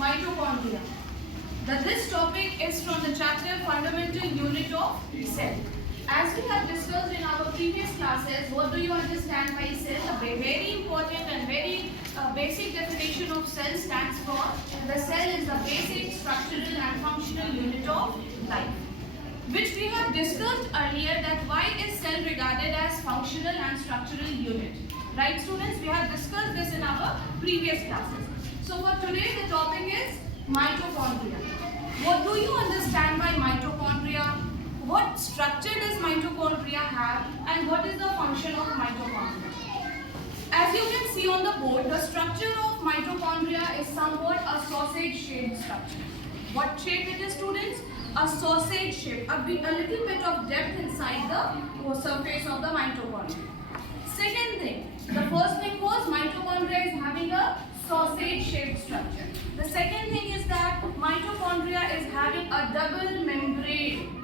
mitochondria. This topic is from the chapter Fundamental Unit of Cell. As we have discussed in our previous classes, what do you understand by cell? A very important and very basic definition of cell stands for the cell is the basic structural and functional unit of life. Which we have discussed earlier that why is cell regarded as functional and structural unit. Right students, we have discussed this in our previous classes. So for today the topic is mitochondria. What do you understand by mitochondria? What structure does mitochondria have and what is the function of mitochondria? As you can see on the board, the structure of mitochondria is somewhat a sausage shaped structure. What shape it is students? A sausage shape, a little bit of depth inside the surface of the mitochondria. Second thing, the first thing was mitochondria is having a sausage shaped structure. The second thing is that mitochondria is having a double membrane.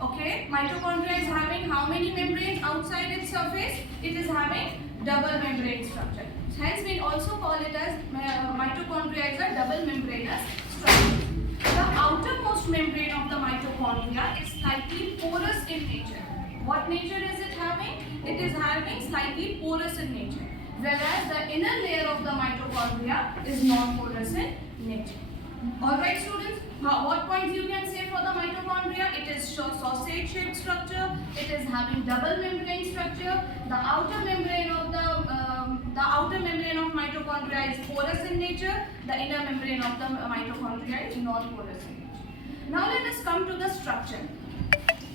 Okay, mitochondria is having how many membranes outside its surface? It is having double membrane structure. Hence we also call it as mitochondria is a double membranous structure. The outermost membrane of the mitochondria is slightly porous in nature. What nature is it having? It is having slightly porous in nature. Whereas the inner layer of the mitochondria is non-porous in nature. Alright students, what points you can say for the mitochondria? It is sausage shaped structure, it is having double membrane structure, the outer membrane of mitochondria is porous in nature, the inner membrane of the mitochondria is non-porous in nature. Now let us come to the structure.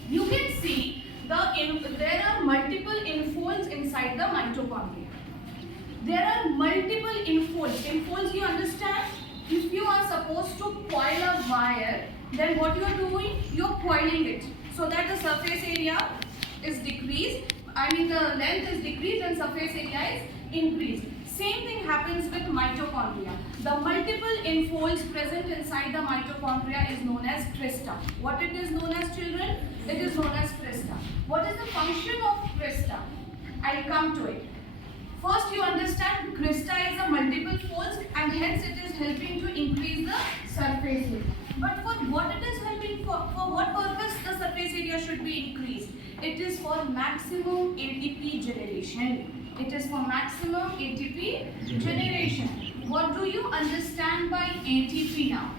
You can see there are multiple infolds inside the mitochondria. There are multiple infolds. Infolds, you understand? If you are supposed to coil a wire, then what you are doing? You are coiling it so that the surface area is decreased. The length is decreased and surface area is increased. Same thing happens with mitochondria. The multiple infolds present inside the mitochondria is known as crista. What it is known as, children? It is known as crista. What is the function of crista? I'll come to it. First, you understand crista is a multiple folds and hence it is helping to increase the surface area. But for what it is helping for what purpose the surface area should be increased? It is for maximum ATP generation. It is for maximum ATP generation. What do you understand by ATP now?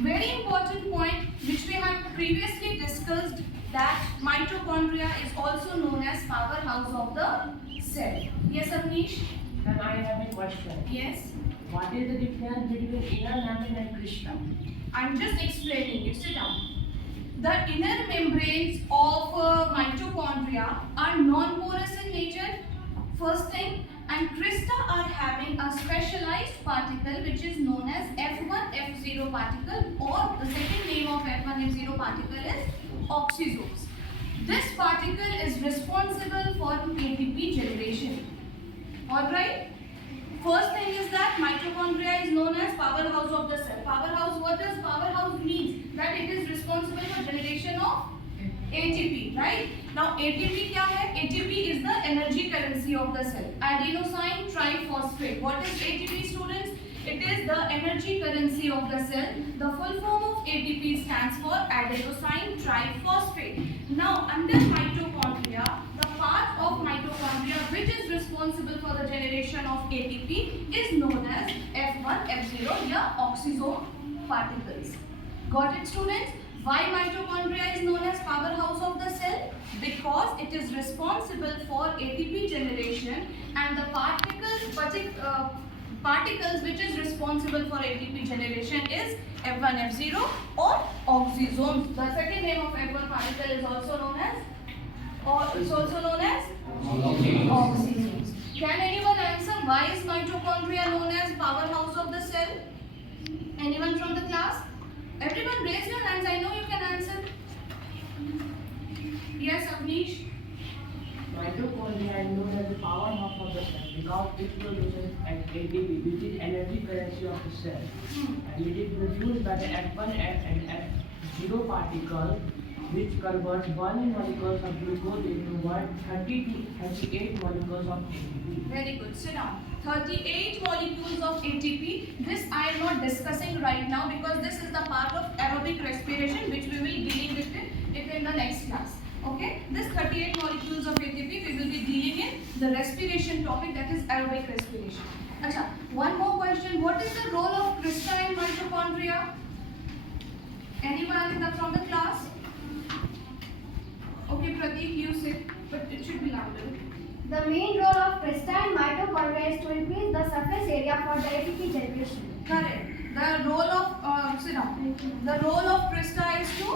Very important point which we have previously discussed, that mitochondria is also known as powerhouse of the cell. Yes, Avnish? And I have a question. Yes? What is the difference between inner membrane and crista? I'm just explaining you. Sit down. The inner membranes of mitochondria are non-porous in nature, first thing, and crista are having a specialized particle which is known as F1F0 particle, or the second name of F1F0 particle is oxysomes. This particle is responsible for ATP generation. Alright? First thing is that mitochondria is known as powerhouse of the cell. Powerhouse, what does powerhouse mean? That it is responsible for generation of ATP, right? Now ATP क्या है? ATP is the energy currency of the cell. Adenosine triphosphate. What is ATP, students? It is the energy currency of the cell. The full form of ATP stands for adenosine triphosphate. Now under mitochondria, the part of mitochondria which is responsible for the generation of ATP is known as F1, F0 या oxysome particles. Got it, students? Why mitochondria is known as powerhouse of the cell? Because it is responsible for ATP generation and the particles which is responsible for ATP generation is F1, F0 or oxysomes. The second name of F1 particle is also known as oxysomes. Can anyone answer why is mitochondria known as powerhouse of the cell? Anyone from the class? Everyone raise your hands. I know you can answer. Yes, Avnish? Mitochondria is known as the powerhouse of the cell because it produces an ATP, which is energy currency of the cell. And it is produced by the F1 and F0 particle, which converts 1 molecules of glucose into 30 to 38 molecules of ATP. Very good. Sit down. 38 molecules of ATP. This I am not discussing right now because this is the part of aerobic respiration which we will be dealing with it in the next class. Okay, this 38 molecules of ATP we will be dealing in the respiration topic, that is aerobic respiration. Acha, one more question. What is the role of crystalline mitochondria? Anyone from the class? Okay, Pradeep, you say, but it should be louder. The main role of crystalline mitochondria is to increase the surface area for the ATP generation. Correct. The role of sit down. The role of crystal is to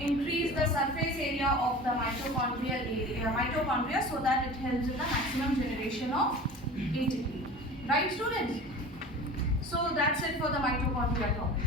increase the surface area of the mitochondria so that it helps in the maximum generation of ATP. Right, students? So that's it for the mitochondria topic.